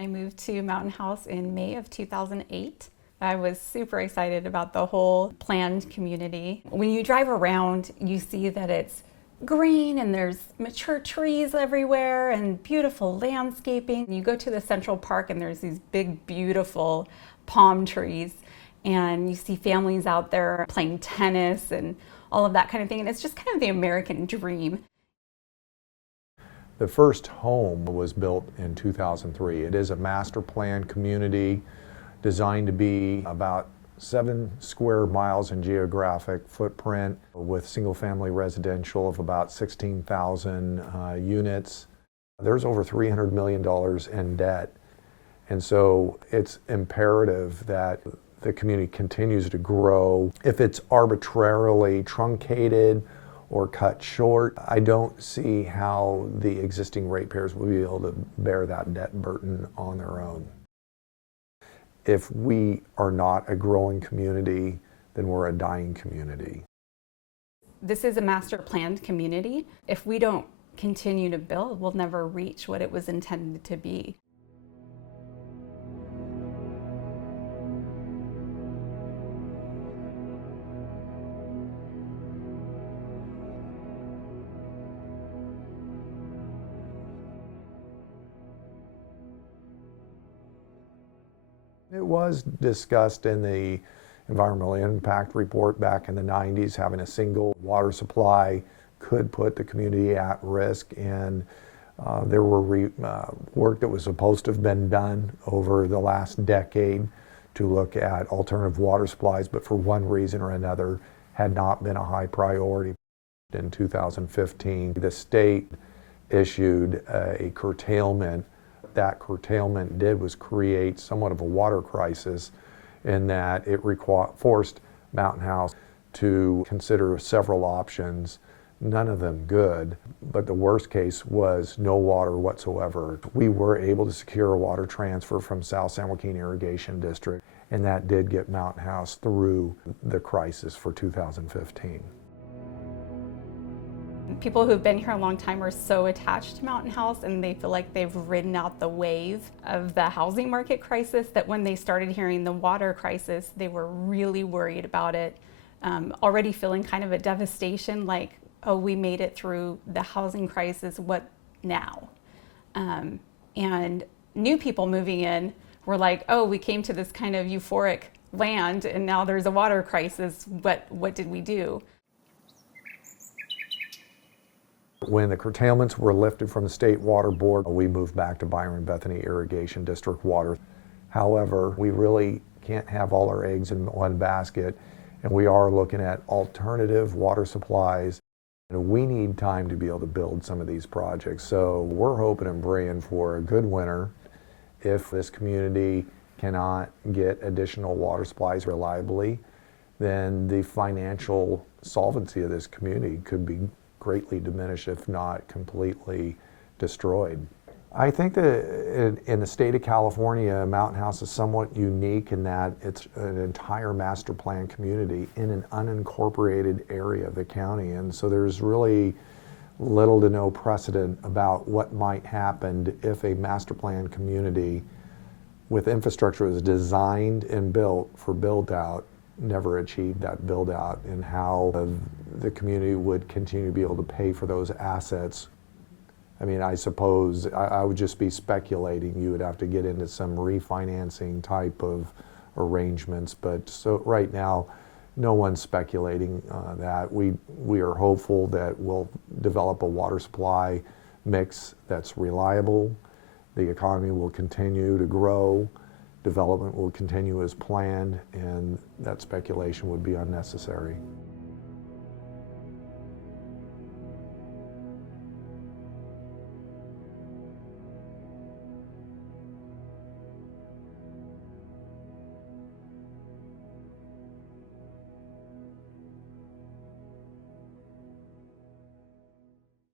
I moved to Mountain House in May of 2008. I was super excited about the whole planned community. When you drive around, you see that it's green and there's mature trees everywhere and beautiful landscaping. You go to the Central Park and there's these big, beautiful palm trees, and you see families out there playing tennis and all of that kind of thing. And it's just kind of the American dream. The first home was built in 2003. It is a master plan community designed to be about 7 square miles in geographic footprint with single-family residential of about 16,000 units. There's over $300 million in debt, and so it's imperative that the community continues to grow. If it's arbitrarily truncated or cut short, I don't see how the existing ratepayers will be able to bear that debt burden on their own. If we are not a growing community, then we're a dying community. This is a master planned community. If we don't continue to build, we'll never reach what it was intended to be. It was discussed in the environmental impact report back in the 90s. Having a single water supply could put the community at risk, and there were work that was supposed to have been done over the last decade to look at alternative water supplies, but for one reason or another had not been a high priority. In 2015, the state issued a curtailment. That curtailment did was create somewhat of a water crisis in that it forced Mountain House to consider several options, none of them good, but the worst case was no water whatsoever. We were able to secure a water transfer from South San Joaquin Irrigation District, and that did get Mountain House through the crisis for 2015. People who've been here a long time are so attached to Mountain House, and they feel like they've ridden out the wave of the housing market crisis, that when they started hearing the water crisis, they were really worried about it, already feeling kind of a devastation, like, oh, we made it through the housing crisis, what now? And new people moving in were like, oh, we came to this kind of euphoric land and now there's a water crisis, what did we do? When the curtailments were lifted from the State Water Board, we moved back to Byron Bethany Irrigation District water. However, we really can't have all our eggs in one basket, and we are looking at alternative water supplies. And we need time to be able to build some of these projects. So we're hoping and praying for a good winter. If this community cannot get additional water supplies reliably, then the financial solvency of this community could be greatly diminished, if not completely destroyed. I think that in the state of California, Mountain House is somewhat unique in that it's an entire master plan community in an unincorporated area of the county, and so there's really little to no precedent about what might happen if a master plan community with infrastructure was designed and built for build-out never achieved that build-out, and how the community would continue to be able to pay for those assets. I mean, I suppose I would just be speculating. You would have to get into some refinancing type of arrangements, but so right now, no one's speculating that. We are hopeful that we'll develop a water supply mix that's reliable. The economy will continue to grow. Development will continue as planned, and that speculation would be unnecessary.